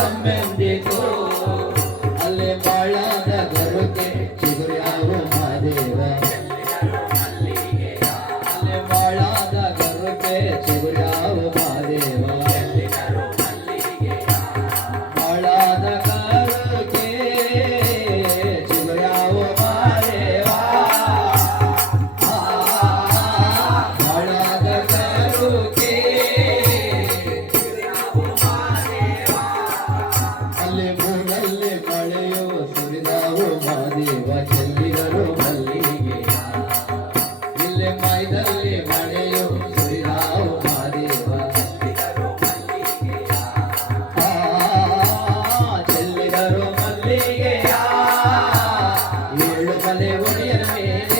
ತಮ್ಮೆಂದಿತು ಅಲ್ಲಿ ಬಾಳದ ಗರುಕೆ ಚಿಗುರ್ಯಾರು ಮಹಾದೇವ ಅಲ್ಲಿ ಬಾಳದ ಗರುಕೆ ಮೈದಲ್ಲೇ ಮೈದಲ್ಲೇ ಮಳೆಯು ಶ್ರೀರಾಮ ಮಹಾದೇವ ಚೆಲ್ಲಿದರು ಮಲ್ಲಿಗೆಯ. ಏಳು ಕಲೆ ಒಡೆಯರ ಮೇಲೆ